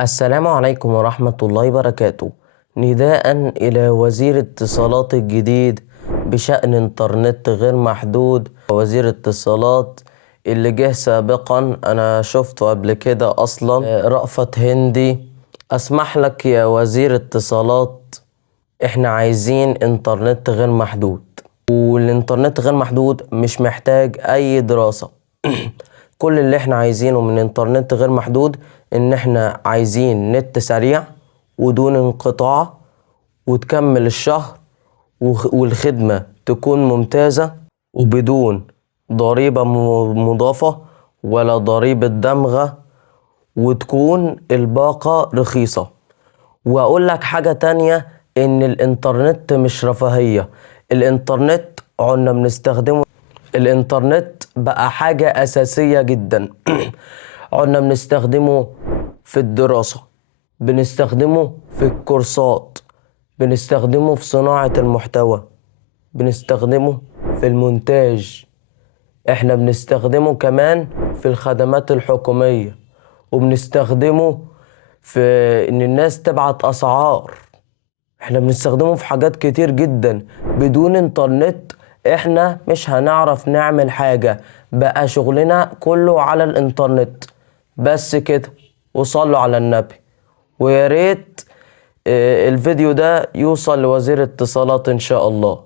السلام عليكم ورحمة الله وبركاته. نداء إلى وزير اتصالات الجديد بشأن إنترنت غير محدود. وزير اتصالات اللي جه سابقا أنا شفته قبل كده أصلا، رأفت هندي. أسمح لك يا وزير اتصالات، إحنا عايزين إنترنت غير محدود، والإنترنت غير محدود مش محتاج أي دراسة. كل اللي احنا عايزينه من انترنت غير محدود ان احنا عايزين نت سريع ودون انقطاع وتكمل الشهر، والخدمة تكون ممتازة وبدون ضريبة مضافة ولا ضريبة دمغة، وتكون الباقة رخيصة. وأقول لك حاجة تانية، إن الإنترنت مش رفاهية. الإنترنت عنا بنستخدمه، الإنترنت بقى حاجة أساسية جدا. عنا بنستخدمه في الدراسة، بنستخدمه في الكورسات، بنستخدمه في صناعة المحتوى، بنستخدمه في المونتاج. احنا بنستخدمه كمان في الخدمات الحكومية، وبنستخدمه في ان الناس تبعت اسعار. احنا بنستخدمه في حاجات كتير جدا. بدون انترنت احنا مش هنعرف نعمل حاجة، بقى شغلنا كله على الانترنت. بس كده، وصلوا على النبي. ويا ريت الفيديو ده يوصل لوزير اتصالات ان شاء الله.